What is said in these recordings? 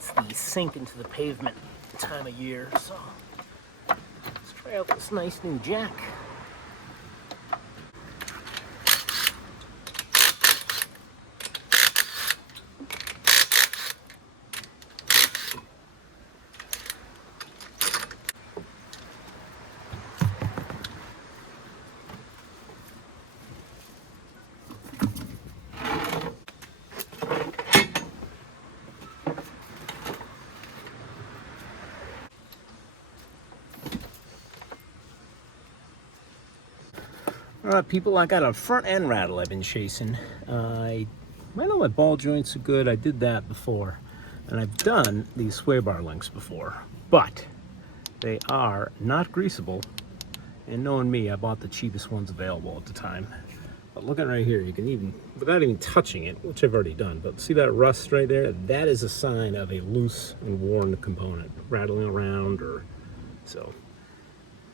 it's the sink into the pavement time of year, so let's try out this nice new jack. Alright people, I got a front end rattle I've been chasing. I know my ball joints are good, I did that before. And I've done these sway bar links before, but they are not greasable. And knowing me, I bought the cheapest ones available at the time. But looking right here, you can even, without even touching it, which I've already done, but see that rust right there? That is a sign of a loose and worn component, rattling around or so.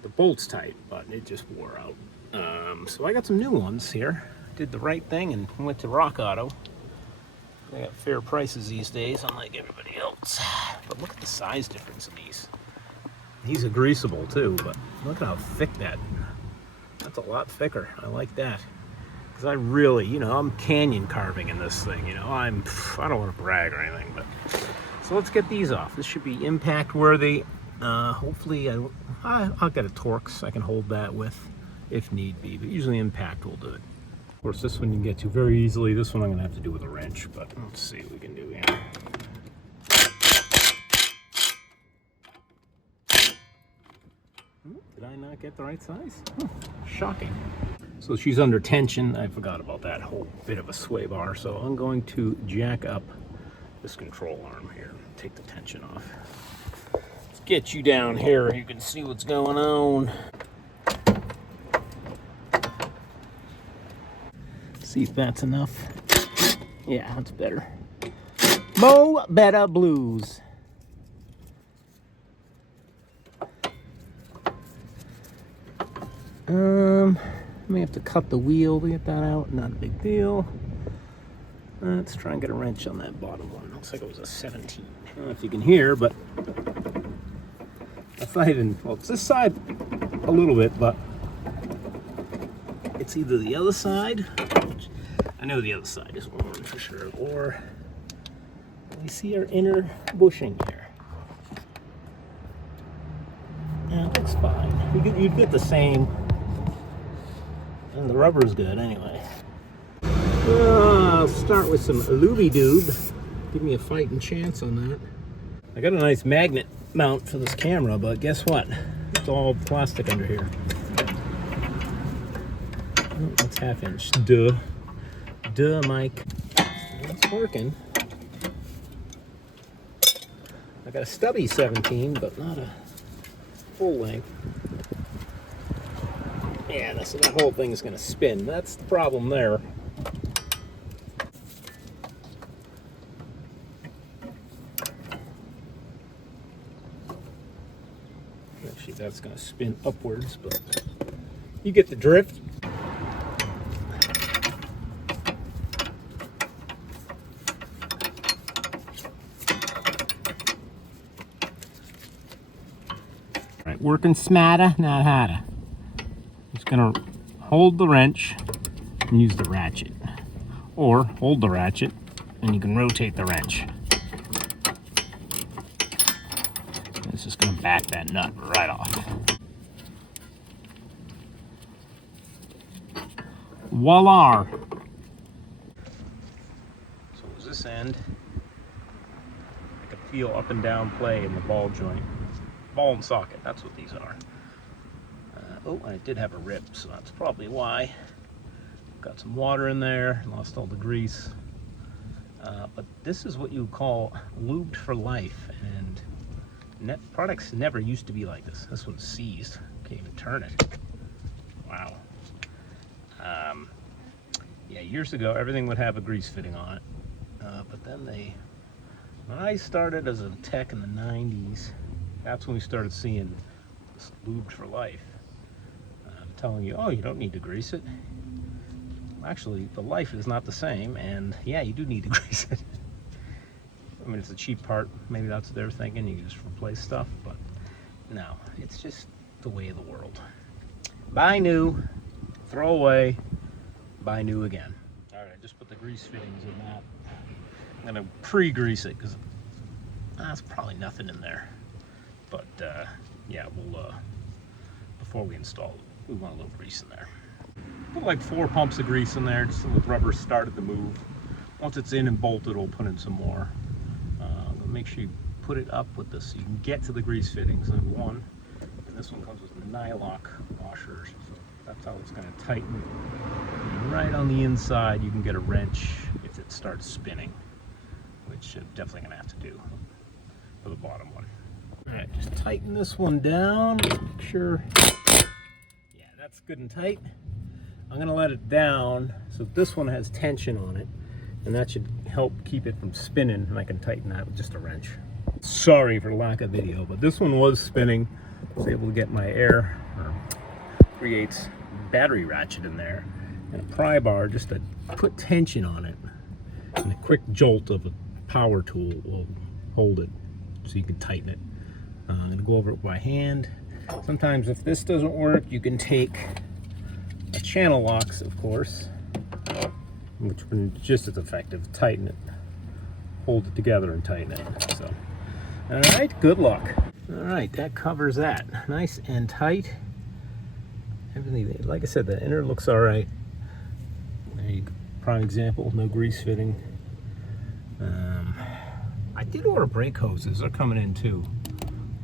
The bolt's tight, but it just wore out. So I got some new ones here. Did the right thing and went to Rock Auto. They got fair prices these days, unlike everybody else. But look at the size difference in these. These are greasable too, but look at how thick that's a lot thicker. I like that. Because I really, I'm canyon carving in this thing, I don't want to brag or anything, but. So let's get these off. This should be impact worthy. Hopefully I'll get a Torx I can hold that with if need be, but usually impact will do it. Of course, this one you can get to very easily. This one I'm going to have to do with a wrench, but let's see what we can do here. Did I not get the right size? Shocking. So she's under tension. I forgot about that whole bit of a sway bar, so I'm going to jack up this control arm here, take the tension off. Let's get you down here, you can see what's going on. See if that's enough. Yeah, that's better. Mo Better Blues. May have to cut the wheel to get that out. Not a big deal. Let's try and get a wrench on that bottom one. Looks like it was a 17. I don't know if you can hear, but that's not even, well, it's this side a little bit, but it's either the other side, which I know the other side is worn for sure, or we see our inner bushing here. Yeah, it looks fine. You'd get the same, and the rubber's good anyway. I'll start with some Looby-Doob. Give me a fighting chance on that. I got a nice magnet mount for this camera, but guess what? It's all plastic under here. Oh, that's half inch. Duh, Mike. It's working. I got a stubby 17, but not a full length. Yeah, so that whole thing is going to spin. That's the problem there. Actually, that's going to spin upwards, but you get the drift. Right, working smarter, not harder. Just going to hold the wrench and use the ratchet. Or hold the ratchet and you can rotate the wrench. It's just going to back that nut right off. Voila! So it was this end. I could feel up and down play in the ball joint. Ball and socket, that's what these are. Oh, I did have a rip, so that's probably why. Got some water in there, lost all the grease. But this is what you would call lubed for life, and products never used to be like this. This one's seized. Can't even turn it. Wow. Yeah, years ago everything would have a grease fitting on it, but then when I started as a tech in the 90s, that's when we started seeing this lubed for life. Telling you, oh, you don't need to grease it. Actually, the life is not the same, and yeah, you do need to grease it. I mean, it's a cheap part. Maybe that's what they're thinking. You can just replace stuff, but no, it's just the way of the world. Buy new, throw away, buy new again. All right, just put the grease fittings in that. I'm gonna pre-grease it because that's probably nothing in there. But yeah, we'll before we install it, we want a little grease in there. Put like 4 pumps of grease in there, just so the rubber started to move. Once it's in and bolted, we'll put in some more. Make sure you put it up with this so you can get to the grease fittings in one. And this one comes with nylock washers, so that's how it's going to tighten. And right on the inside, you can get a wrench if it starts spinning, which you're definitely going to have to do for the bottom one. All right, just tighten this one down. Make sure, yeah, that's good and tight. I'm going to let it down so this one has tension on it, and that should help keep it from spinning, and I can tighten that with just a wrench. Sorry for lack of video, but this one was spinning. I was able to get my air creates battery ratchet in there and a pry bar just to put tension on it, and a quick jolt of a power tool will hold it so you can tighten it. I'm going to go over it by hand. Sometimes if this doesn't work, you can take a channel locks, of course, which are just as effective. Tighten it, hold it together and tighten it. So, all right, good luck. All right, that covers that. Nice and tight. Everything, like I said, the inner looks all right. There you go. Prime example, no grease fitting. I did order brake hoses. They're coming in too,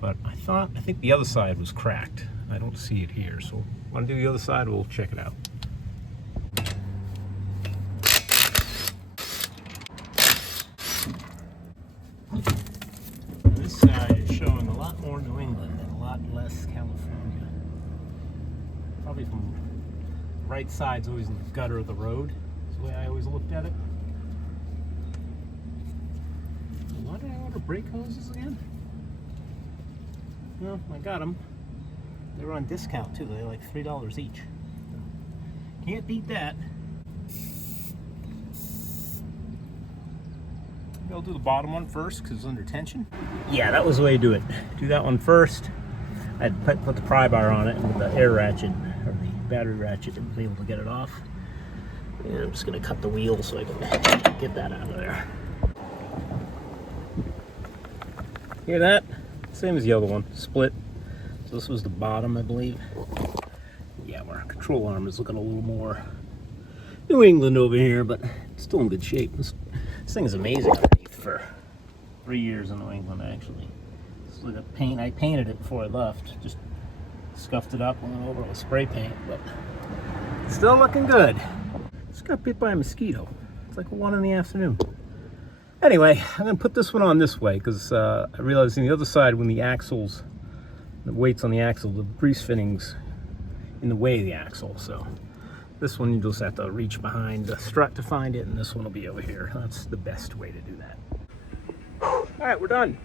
but I think the other side was cracked. I don't see it here, so want to do the other side? We'll check it out. This side is showing a lot more New England and a lot less California. Probably from the right side's always in the gutter of the road. That's the way I always looked at it. Why did I order brake hoses again? Well, I got them. They were on discount too. They're like $3 each. Can't beat that. I'll do the bottom one first because it's under tension. Yeah, that was the way to do it. Do that one first. I'd put the pry bar on it with the air ratchet or the battery ratchet and be able to get it off. And I'm just going to cut the wheel so I can get that out of there. Hear that? Same as the other one, split. So this was the bottom, I believe. Yeah, our control arm is looking a little more New England over here, but it's still in good shape. This thing is amazing underneath for 3 years in New England, actually. This is like paint. I painted it before I left. Just scuffed it up, went over with spray paint, but it's still looking good. Just got bit by a mosquito. It's like 1 in the afternoon. Anyway, I'm going to put this one on this way because I realized on the other side when the axles, the weight's on the axle, the grease fittings in the way of the axle. So this one you just have to reach behind the strut to find it, and this one will be over here. That's the best way to do that. All right, we're done.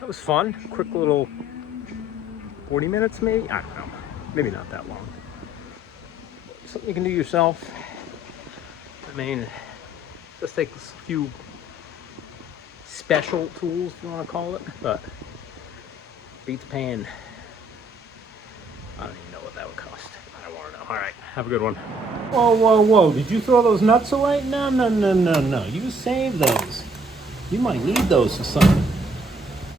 That was fun. Quick little 40 minutes maybe? I don't know. Maybe not that long. Something you can do yourself. I mean, just take a few special tools, if you want to call it, but beats paying. I don't even know what that would cost. I don't want to know. All right, have a good one. Whoa, whoa, whoa! Did you throw those nuts away? No, no, no, no, no. You save those. You might need those for something.